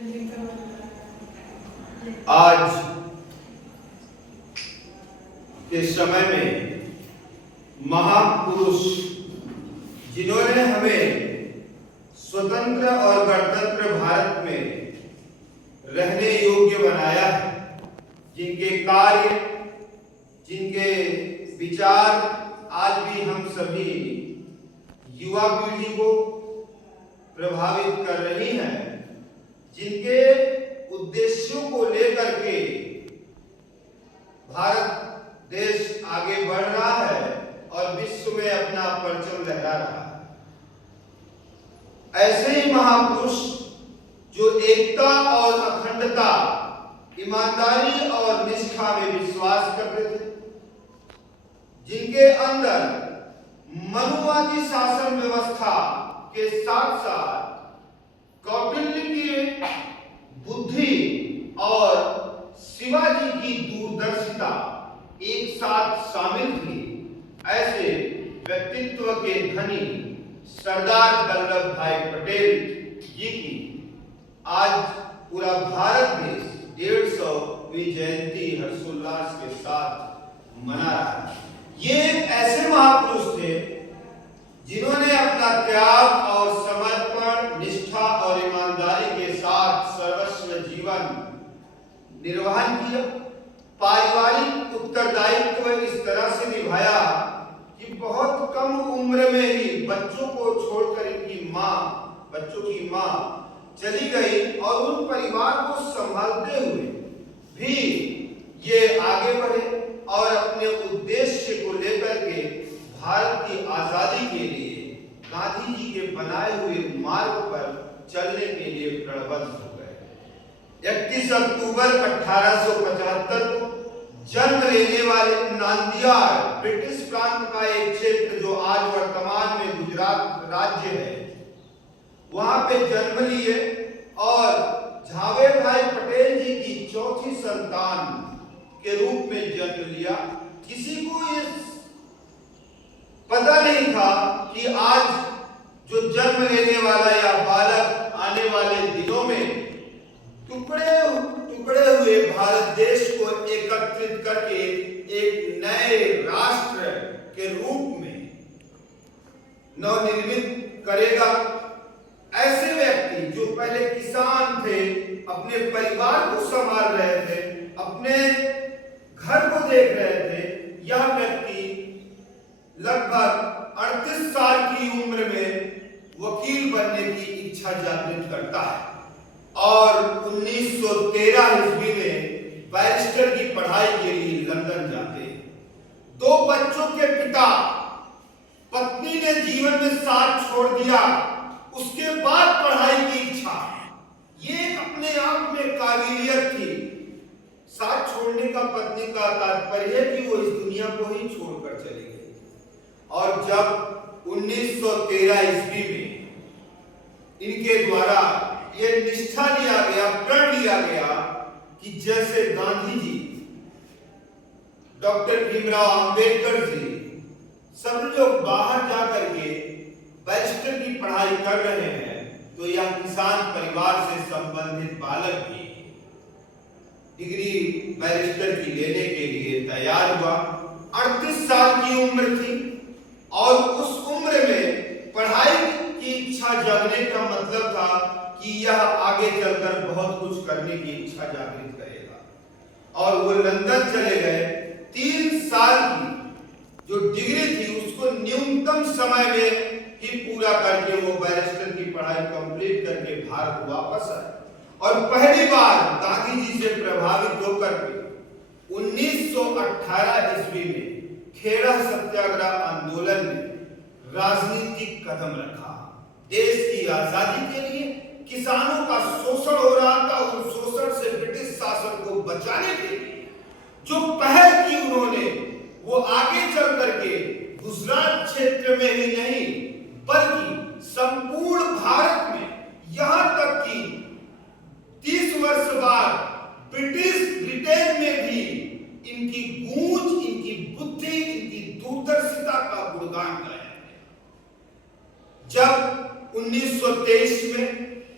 आज के समय में महापुरुष जिन्होंने हमें स्वतंत्र और गणतंत्र भारत में रहने योग्य बनाया है, जिनके कार्य, जिनके विचार आज भी हम सभी युवा पीढ़ी को प्रभावित कर रही हैं, जिनके उद्देश्यों को लेकर के भारत देश आगे बढ़ रहा है और विश्व में अपना परचम लहरा रहा है। ऐसे ही महापुरुष जो एकता और अखंडता, ईमानदारी और निष्ठा में विश्वास करते थे, जिनके अंदर मनुवादी शासन व्यवस्था के साथ साथ कौटिल्य की बुद्धि और शिवाजी की दूरदर्शिता एक साथ शामिल थी, ऐसे व्यक्तित्व के धनी सरदार वल्लभ भाई पटेल जी की आज पूरा भारत देश 150वीं जयंती हर्षोल्लास के साथ मना रहा है। ये ऐसे महापुरुष थे जिन्होंने अपना त्याग और समर्पण, निष्ठा और ईमानदारी के साथ सर्वस्व जीवन निर्वहन किया। पारिवारिक उत्तरदायित्व इस तरह से निभाया कि बहुत कम उम्र में ही बच्चों को छोड़कर बच्चों की माँ चली गई और उन परिवार को संभालते हुए भी ये आगे बढ़े और अपने उद्देश्य को लेकर के भारत की आजादी के लिए गांधी जी के बनाए हुए मार्ग पर चलने के लिए प्रणबद्ध हो गए। 31 अक्टूबर 1875 को जन्म लेने वाले नांदियाल ब्रिटिश प्रांत का एक क्षेत्र जो आज वर्तमान में गुजरात राज्य है, वहां पे जन्म लिए और झावेर भाई पटेल जी की चौथी संतान के रूप में जन्म लिया। किसी को ये पता नहीं था कि आज जो जन्म लेने वाला या बालक आने वाले दिनों में टुकड़े हुए भारत देश को एकत्रित करके एक नए राष्ट्र के रूप में नवनिर्मित करेगा। ऐसे व्यक्ति जो पहले किसान थे, अपने परिवार को संभाल रहे थे, अपने घर को देख रहे थे, यह व्यक्ति लगभग 38 साल की उम्र में वकील बनने की इच्छा जागृत करता है और 1913 ईस्वी में बैरिस्टर की पढ़ाई के लिए लंदन जाते हैं। 2 बच्चों के पिता, पत्नी ने जीवन में साथ छोड़ दिया, उसके बाद पढ़ाई की इच्छा, ये अपने आप में काबिलियत थी। साथ छोड़ने का पत्नी का तात्पर्य है कि वो इस दुनिया को ही छोड़कर चली गई। और जब 1913 ईस्वी में इनके द्वारा ये निष्ठा लिया गया, प्रण लिया गया कि जैसे गांधी जी, डॉक्टर भीमराव अंबेडकर जी, सब लोग बाहर जाकर के बैरिस्टर की पढ़ाई कर रहे हैं, तो यह किसान परिवार से संबंधित बालक भी डिग्री बैरिस्टर की लेने के लिए तैयार हुआ। 38 साल की उम्र थी और उस उम्र में पढ़ाई की इच्छा जगने का मतलब था कि यह आगे चलकर बहुत कुछ करने की इच्छा जागृत करेगा। और वो लंदन चले गए। 3 साल की जो डिग्री थी उसको न्यूनतम समय में ही पूरा करके वो बैरिस्टर की पढ़ाई कंप्लीट करके भारत वापस आए और पहली बार गांधी जी से प्रभावित होकर के 1918 ईस्वी में खेड़ा सत्याग्रह आंदोलन में राजनीतिक कदम रखा। देश की आजादी के लिए किसानों का शोषण हो रहा था, उस शोषण से ब्रिटिश शासन को बचाने के लिए जो पहल की उन्होंने, वो आगे चल करके गुजरात क्षेत्र में ही नहीं बल्कि संपूर्ण भारत में, यहां तक कि 30 वर्ष बाद ब्रिटेन में भी इनकी गूंज, इनकी बुद्धि, इनकी दूरदर्शिता का गुणगान कराया। जब 1923 में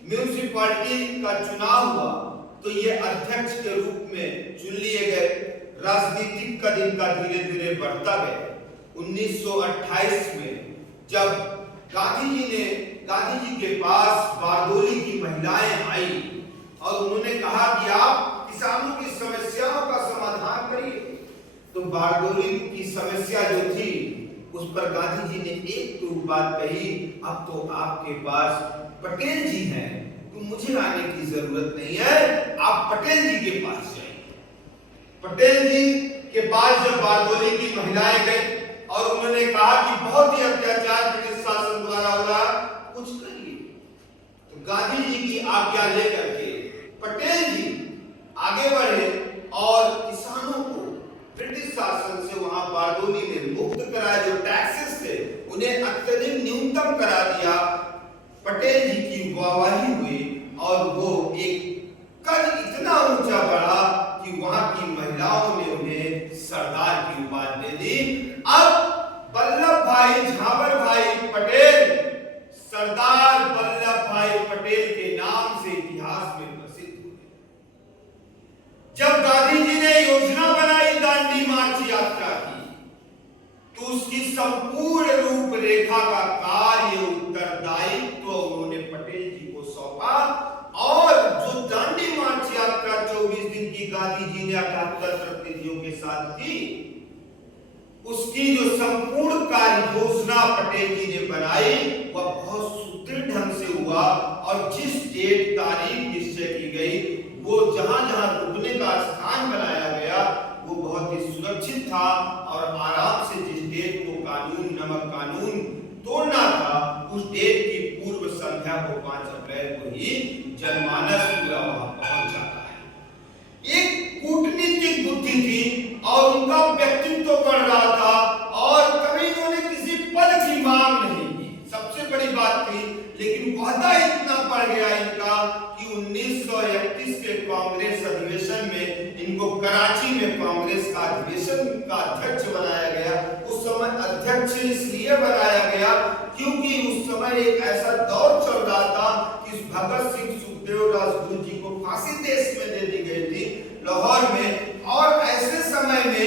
म्यूनिसिपल म्युनिसिपैलिटी का चुनाव हुआ तो ये अध्यक्ष के रूप में चुन लिए गए। राजनीतिक का दिन का धीरे धीरे बढ़ता गया। 1928 में जब गांधी जी के पास बारदोली की महिलाएं आई और उन्होंने कहा कि आप किसानों की समस्याओं का समाधान करिए, तो बारदोली की समस्या जो थी उस पर गांधी जी ने एक तो बात कही, अब तो आपके पास पटेल जी हैं, तो मुझे आने की जरूरत नहीं है, आप पटेल जी के पास जाइए। पटेल जी के पास जब बारदोली की महिलाएं गई और उन्होंने कहा कि बहुत ही अत्याचार ब्रिटिश शासन द्वारा हो रहा, कुछ करिए, तो गांधी जी की आज्ञा लेकर के पटेल जी आगे बढ़े और किसानों को ब्रिटिश शासन से वहां बारदोली में मुक्त कराया। जो टैक्सेस थे उन्हें अत्यधिक न्यूनतम करा दिया। पटेल जी की वाहवाही हुई और वो एक कद इतना ऊंचा बढ़ा कि वहां की महिलाओं ने उन्हें सरदार की उपाधि दे दी। अब वल्लभ भाई झावर भाई पटेल सरदार वल्लभ भाई पटेल के नाम से इतिहास में प्रसिद्ध हुए। जब गांधी जी ने योजना बनाई दांडी मार्च यात्रा की, तो उसकी संपूर्ण रूपरेखा का कार्य उत्तरदायित्व उन्होंने पटेल जी को सौंपा और जो दांडी मार्च यात्रा 24 दिन की गांधी जी ने 78 प्रतिनिधियों के साथ की, उसकी जो संपूर्ण कार्य योजना पटेल जी ने बनाई वह बहुत सुदृढ़ ढंग से हुआ और जिस डेट तारीख निश्चय की गई वो जहां-जहां रुकने का स्थान बनाया गया वो बहुत ही सुरक्षित था और आराम से जिस डेट को नमक कानून तोड़ना था उस डेट की पूर्व संध्या को 5 अप्रैल को ही जनमानस पूरा वहां पहुंच जाता है। एक कूटनीतिक बुद्धि थी और उनका व्यक्तित्व बढ़ रहा था और कभी उन्होंने किसी पद की मांग नहीं की, सबसे बड़ी बात थी। लेकिन वादा इतना बढ़ गया इनका कि 1931 के कांग्रेस अधिवेशन में इनको कराची में कांग्रेस का अधिवेशन का अध्यक्ष बनाया गया। उस समय अध्यक्ष इसलिए बनाया गया क्योंकि उस समय एक ऐसा दौर चल रहा था कि भगत सिंह सुखदेव राजगुरु जी को फांसी देश में दे दी गई थी लाहौर में, और ऐसे समय में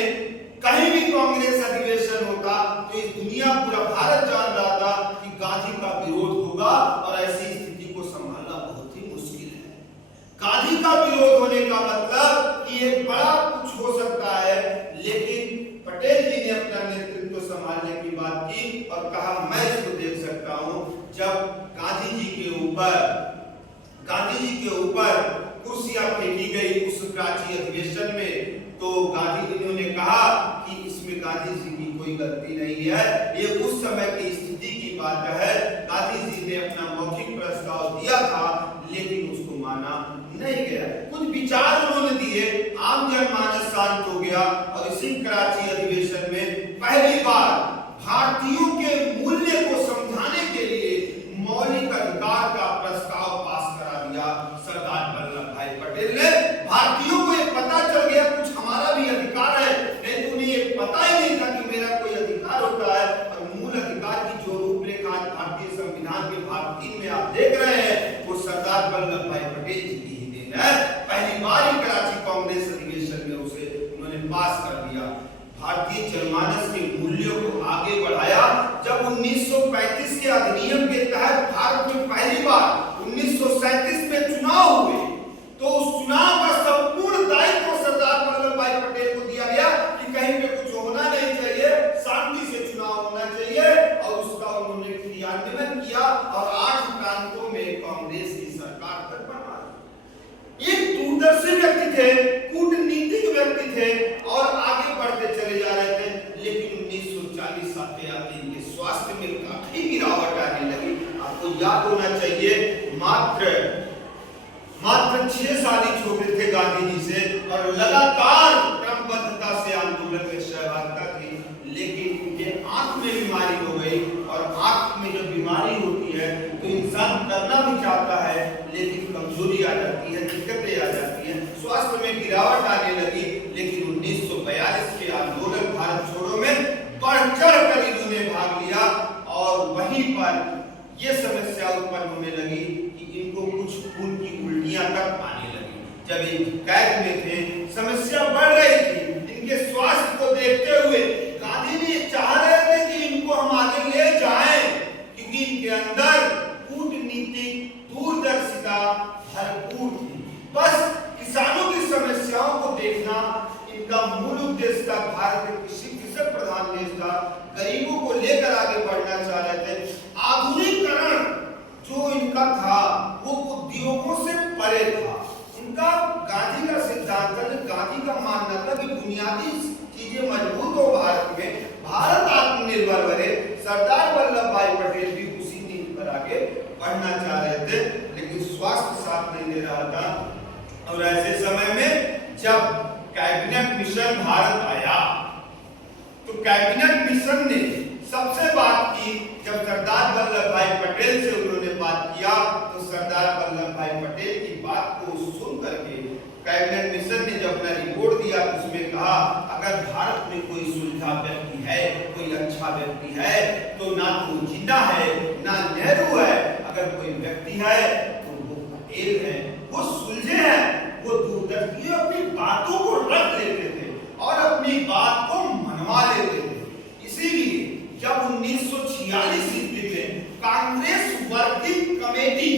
कहीं भी कांग्रेस अधिवेशन होता तो इस दुनिया पूरा भारत जान रहा था कि गांधी का विरोध होगा और ऐसी स्थिति को संभालना बहुत ही मुश्किल है। गांधी का विरोध होने का मतलब कि एक बड़ा कुछ हो सकता है, लेकिन पटेल जी ने अपना नेतृत्व संभालने की बात की और कहा मैं इसको देख सकता हूं। जब गांधी जी के ऊपर कुर्सियां फेंकी गई उस कराची अधिवेशन में, तो गांधी जी ने कहा कि इसमें गांधी जी की कोई गलती नहीं है, ये उस समय की स्थिति की बात है। गांधी जी ने अपना मौखिक प्रस्ताव दिया था लेकिन उसको माना नहीं गया। कुछ विचार उन्होंने दिए, आम जनमानस शांत हो गया और इसी कराची अधिवेशन में पहली बार भारतीयों के मूल्य को समझाने के लिए मौलिक अधिकार का प्रस्ताव पास करा दिया सरदार वल्लभ भाई पटेल ने। भारतीयों को ये पता चल गया कुछ हमारा भी अधिकार है, नहीं तो उन्हें ये पता ही नहीं था कि मेरा कोई अधिकार होता है। और मूल अधिकार की जो रूपरेखा भारतीय संविधान के भाग 3 में आप देख रहे हैं वो सरदार वल्लभ भाई पटेल जी की ही देन है। पहली बार ही कराची कांग्रेस अधिवेशन में उसे उन्होंने पास कर दिया। भारतीय जनमानस के मूल्यों को आगे बढ़ाया। जब 1935 के अधिनियम के तहत भारत में पहली बार 1937 में चुनाव हुए तो उस चुनाव का संपूर्ण दायित्व सरदार वल्लभ भाई पटेल को दिया गया कि कहीं पे कुछ होना नहीं चाहिए, शांति से चुनाव होना चाहिए, और उसका उन्होंने क्रियान्वयन किया और 8 प्रांतों में कांग्रेस की सरकार तक बना। एक दूरदर्शी व्यक्ति थे, कूटनीतिक व्यक्ति थे और आगे बढ़ते चले जा रहे थे। लेकिन 1940 आते इनके स्वास्थ्य में काफी गिरावट आने लगी। आपको याद होना चाहिए मात्र 6 साल ही छोटे थे गांधी जी से और लगातार क्रमबद्धता से आंदोलन में सहभागिता थी। लेकिन उनके आंख में बीमारी हो गई और आंख में जब बीमारी होती है तो इंसान करना भी चाहता है लेकिन कमजोरी आ जाती है, दिक्कतें आ जाती हैं, स्वास्थ्य में गिरावट आने लगी। लेकिन 1942 के आंदोलन भारत छोड़ो में बढ़ चढ़ कर इन्होंने भाग लिया और वहीं पर यह समस्या उत्पन्न होने लगी कि इनको कुछ खून जब ये कैद में थे, समस्या बढ़ रही थी, इनके स्वास्थ्य को देखते हुए गांधी जी चाह रहे थे कि इनको हम आगे ले जाएं, क्योंकि इनके अंदर कूटनीतिक दूरदर्शिता भरपूर थी। बस किसानों की समस्याओं को देखना इनका मूल उद्देश्य था। भारत एक कृषि प्रधान देश था, गरीबों को लेकर आगे बढ़ना चाह रहे थे। आधुनिकीकरण जो इनका था वो उद्योगों से परे था। उनका गांधी का सिद्धांत था, गांधी का मानना था कि बुनियादी चीजें मजबूत हो भारत में, भारत आत्मनिर्भर बने। सरदार वल्लभ भाई पटेल भी उसी नीति पर आगे बढ़ना चाह रहे थे, लेकिन स्वास्थ्य साथ नहीं दे रहा था। और ऐसे समय में जब कैबिनेट मिशन भारत आया, तो कैबिनेट मिशन ने सबसे बात की। जब सरदार वल्लभ भाई पटेल से उन्होंने बात किया, तो सरदार वल्लभ भाई पटेल की बात को सुन करके कैबिनेट मिशन ने जब अपना रिपोर्ट दिया, उसमें कहा अगर भारत में कोई सुलझा व्यक्ति है, कोई अच्छा व्यक्ति है, तो ना तो जिन्ना है ना नेहरू है, अगर कोई व्यक्ति है तो वो पटेल है। वो सुलझे हैं, वो दूरदर्शी अपनी बातों को रख लेते थे और अपनी बात को मनवा लेते थे। इसीलिए जब 1946 ईस्वी में कांग्रेस वर्किंग कमेटी,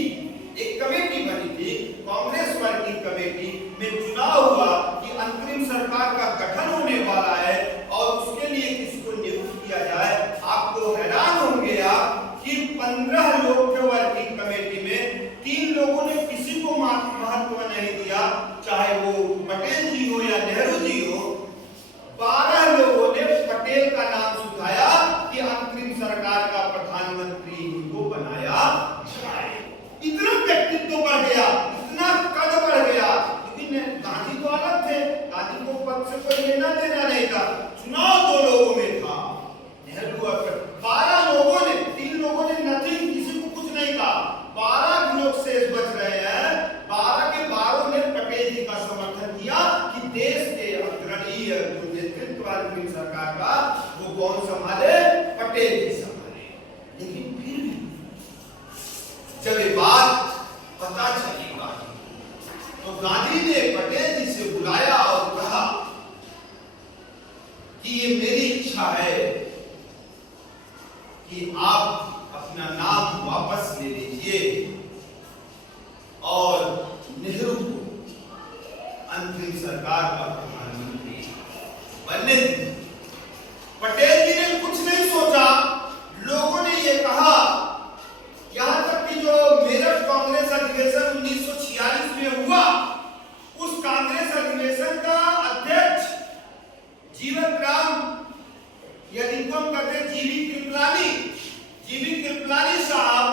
एक कमेटी बनी थी, कांग्रेस वर्किंग कमेटी में चुनाव हुआ कि अंतरिम सरकार का गठन होने वाला है और उसके लिए किसको नियुक्त किया जाए। आपको हैरान होंगे आप कि 15 लोग थे वर्किंग कमेटी में, 3 लोगों ने किसी को महत्व नहीं दिया, चाहे वो पटेल जी हो या नेहरू जी हो। 12 लोगों ने पटेल का नाम सुझाया कि अंतरिम सरकार का प्रधानमंत्री इनको बनाया जाए। इतना व्यक्तित्व बढ़ गया, इतना कद बढ़ गया, लेकिन गांधी तो अलग थे, गांधी को पद से कोई लेना देना नहीं था। चुनाव 2 लोगों में था, नेहरू और 12 लोगों ने, 3 लोगों ने नथिंग, किसी को कुछ नहीं कहा। 12 लोग शेष बच रहे हैं, 12 के 12 ने पटेल जी का समर्थन किया कि देश के अग्रणी जो नेतृत्व अंतरिम सरकार का वो कौन संभाले, पटेल जी संभाले। लेकिन फिर भी जब ये बात पता चली तो गांधी ने पटेल जी से बुलाया और कहा कि ये मेरी इच्छा है कि आप अपना नाम वापस ले लीजिए और नेहरू को अंतरिम सरकार का प्रधानमंत्री बनने दीजिए। पटेल जी ने कुछ नहीं सोचा, लोगों ने ये कहा, यहां तक कि जो मेरठ कांग्रेस अधिवेशन 1946 में हुआ, उस कांग्रेस अधिवेशन का अध्यक्ष जीवन राम, या जिनको हम कहते हैं जीवी कृपलानी साहब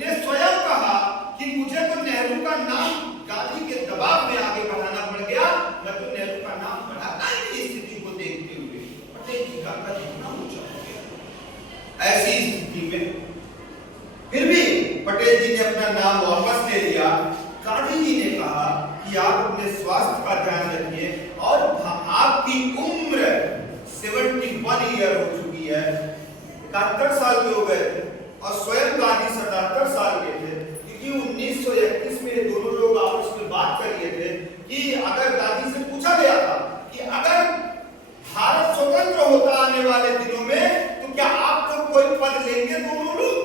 ने स्वयं कहा कि मुझे तो नेहरू का नाम गांधी के दबाव में आगे बढ़ाना पड़ गया, मैं तो नेहरू का नाम बढ़ाता ही स्थिति को देखते हुए पटेल जी का कद इतना ऊंचा हो गया। ऐसी स्थिति में फिर भी पटेल जी ने अपना नाम वापस ले लिया। गांधी जी ने कहा कि आप अपने स्वास्थ्य का ध्यान रखिए और आपकी उम्र 71 ईयर हो चुकी है, 71 साल के हो गए थे और स्वयं गांधी 77 साल के थे, क्योंकि 1931 में ये दोनों लोग आपस में बात कर लिए थे कि अगर गांधी से पूछा गया था कि अगर भारत स्वतंत्र होता आने वाले दिनों में तो क्या आप लोग कोई पद लेंगे दोनों लोग।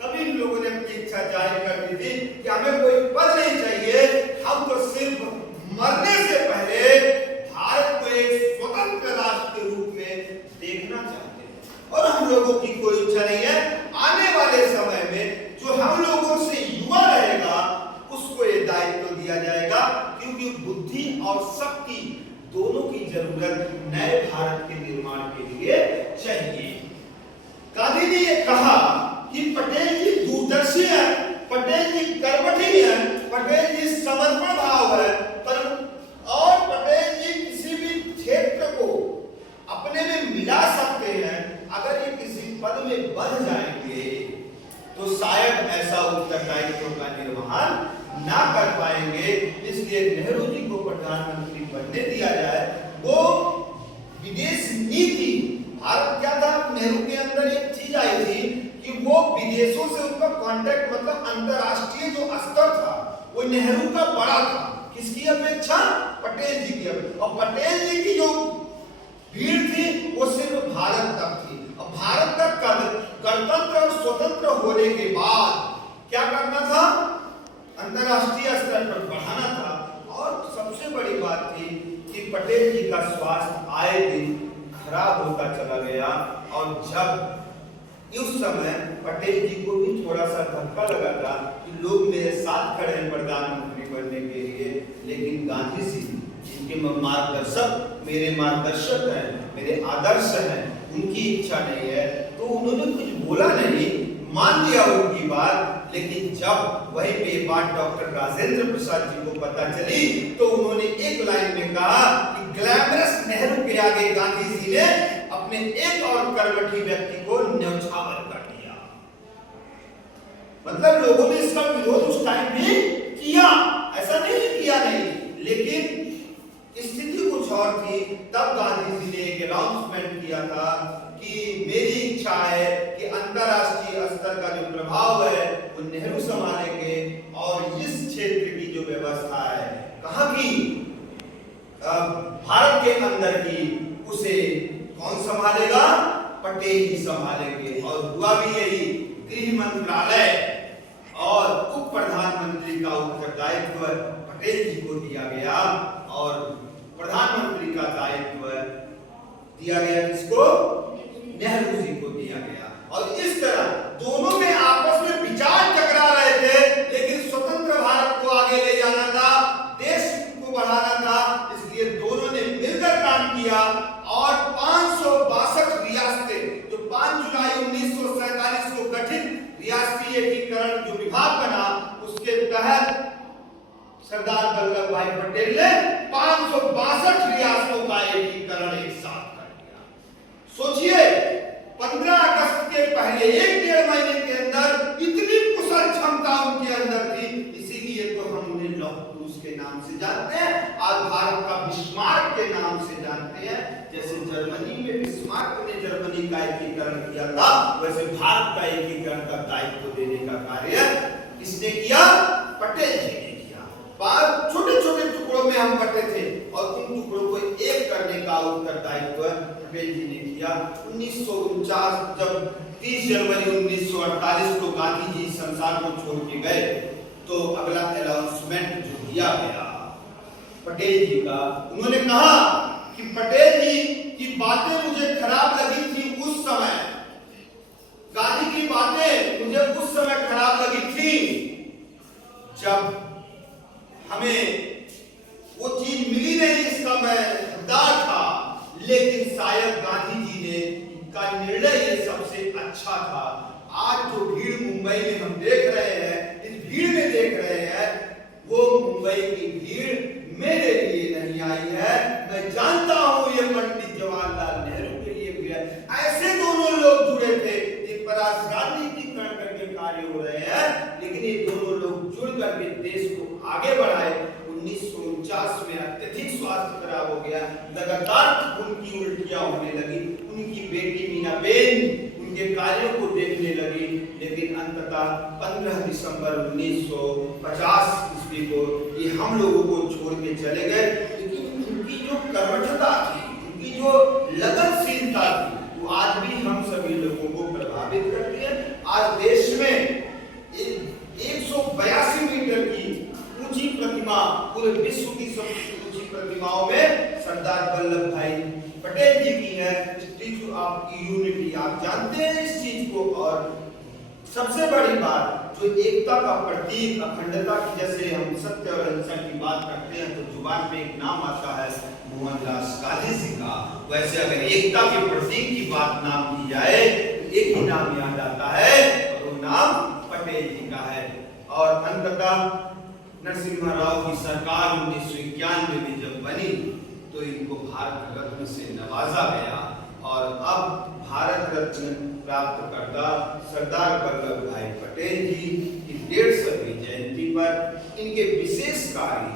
कभी इन लोगों ने अपनी इच्छा जाहिर कर दी थी कि हमें कोई पद नहीं चाहिए, हम तो सिर्फ मरने से पहले भारत को एक स्वतंत्र राष्ट्र के रूप में देखना चाहते हैं और हम लोगों की कोई इच्छा नहीं है। आने वाले समय में जो हम लोगों से युवा रहेगा उसको ये दायित्व दिया जाएगा, क्योंकि बुद्धि और शक्ति दोनों की जरूरत नए भारत के निर्माण के लिए चाहिए। गांधी ने ये कहा कि पटेल जी दूरदर्शी है, पटेल जी कर्मठी है, पटेल जी समर्पण भाव है, पर और पटेल जी किसी भी क्षेत्र को अपने में मिला सकते हैं। अगर ये किसी पद में बढ़ जाएंगे तो शायद ऐसा उत्तरदायित्व का निर्वहन ना कर पाएंगे, इसलिए नेहरू जी को प्रधानमंत्री बनने दिया जाए। वो विदेश नीति, भारत क्या था, नेहरू के अंदर एक चीज आई थी कि वो विदेशों से उनका कांटेक्ट, मतलब अंतरराष्ट्रीय जो स्तर था वो नेहरू का बड़ा था। किसकी अपेक्षा अपेक्षा पटेल जी की, और पटेल जी की जो भीड़ थी वो सिर्फ भारत तक थी। और भारत तक गणतंत्र और स्वतंत्र होने के बाद क्या करना था, अंतरराष्ट्रीय स्तर पर बढ़ाना था। और सबसे बड़ी बात थी कि पटेल जी का स्वास्थ्य आए दिन खराब होता चला गया। और जब उस समय पटेल जी को भी थोड़ा सा धक्का लगा था कि लोग मेरे साथ खड़े हैं प्रधानमंत्री बनने के लिए, लेकिन गांधी जी जिनके मार्गदर्शक मेरे मार्गदर्शक हैं, मेरे आदर्श हैं, उनकी इच्छा नहीं है, तो उन्होंने कुछ बोला नहीं, मान लिया उनकी बात। लेकिन जब वहीं पे बात डॉक्टर राजेंद्र प्रसाद जी को पता चली तो उन्होंने एक लाइन में कहा कि ग्लैमरस नेहरू के आगे गांधी जी ने अपने एक और कर्मठी व्यक्ति को न्यौछावर कर दिया। मतलब लोगों ने इसका विरोध उस टाइम भी किया, ऐसा नहीं किया नहीं, लेकिन स्थिति कुछ और थी। तब गांधी जी ने एक अनाउंसमेंट किया था कि मेरी इच्छा है कि अंतरराष्ट्रीय स्तर का जो प्रभाव है वो नेहरू संभालेंगे, और इस क्षेत्र की जो व्यवस्था है कहाँ की, भारत के अंदर की, उसे कौन संभालेगा, पटेल जी संभालेंगे। और हुआ भी यही, गृह मंत्रालय और उप प्रधानमंत्री का उत्तरदायित्व पटेल जी को दिया गया, और प्रधानमंत्री का दायित्व दिया गया किसको, नेहरू जी को दिया गया। और इस तरह दोनों में आपस में विचार टकरा रहे थे, लेकिन स्वतंत्र भारत को आगे ले जाना था, देश को बढ़ाना था, इसलिए दोनों ने मिलकर काम किया। और 562 रियासतें, जो 5 जुलाई 1947 को गठित रियासती एकीकरण जो विभाग बना, उसके तहत सरदार वल्लभ भाई पटेल ने 562 रियासतों का एकीकरण एक साथ कर दिया। सोचिए 15 अगस्त के पहले 1-1.5 महीने के अंदर इतनी कुशल क्षमता उनके अंदर थी, इसीलिए तो हम उन्हें लौह पुरुष के नाम से जानते हैं, आज भारत का बिस्मार्क के नाम से जानते हैं। जैसे जर्मनी में बिस्मार्क ने जर्मनी का एकीकरण किया था, वैसे भारत का एकीकरण का दायित्व देने का कार्य किसने किया, पटेल जी ने। छोटे छोटे टुकड़ों में हम बटे थे, और उन टुकड़ों को एक करने का उत्तरदायित्व पटेल जी ने किया। 1949 जब 30 जनवरी 1948 को गांधी जी संसार को छोड़ के गए, तो अगला अनाउंसमेंट जो दिया गया पटेल जी का, उन्होंने कहा कि पटेल जी की बातें मुझे खराब लगी थी उस समय, गांधी की बातें मुझे उस समय खराब लगी थी जब हमें वो चीज मिली नहीं जिसका मैं हकदार था, लेकिन शायद गांधी जी ने का निर्णय ये सबसे अच्छा था। आज जो भीड़ मुंबई में हम देख रहे हैं, इस भीड़ में देख रहे हैं, वो मुंबई की भीड़ मेरे लिए नहीं आई है। मैं जानता हूं ये पंडित जवाहरलाल नेहरू के लिए भी है। ऐसे दोनों लोग जुड़े थे जिन पर आज राजनीतिकरण करके कार्य हो रहे हैं, लेकिन ये दोनों लोग जुड़ करके देश को आगे बढ़ाए। 1949 में अत्यधिक स्वास्थ्य खराब हो गया, लगातार उनकी उल्टियां होने लगी, उनकी बेटी मीनाबेन उनके कार्यों को देखने लगी, लेकिन अंततः 15 दिसंबर 1950 ईस्वी को ये हम लोगों को छोड़ के चले गए। लेकिन उनकी जो कर्मठता थी, उनकी जो लगनशीलता थी, वो आज भी हम सभी लोगों को प्रभावित करती है। आज देश में 182 मीटर की ऊंची प्रतिमा, पूरे विश्व की सबसे ऊंची प्रतिमाओं में सरदार वल्लभ भाई पटेल जी की है, स्टैच्यू ऑफ यूनिटी। आप जानते हैं इस चीज को। और सबसे बड़ी बात, जो एकता का प्रतीक, अखंडता की, जैसे हम सत्य और अहिंसा की बात करते हैं तो जुबान पे एक नाम आता है मोहनदास गांधी जी का, वैसे अगर एकता के प्रतीक की बात नाम की जाए तो एक ही नाम याद आता है, और वो नाम पटेल जी का है। और अंततः नरसिम्हा राव की सरकार 1991 में जब बनी तो इनको भारत रत्न से नवाजा गया, और अब भारत रत्न प्राप्त करता सरदार वल्लभ भाई पटेल जी की 150वीं जयंती पर इनके विशेष कार्य,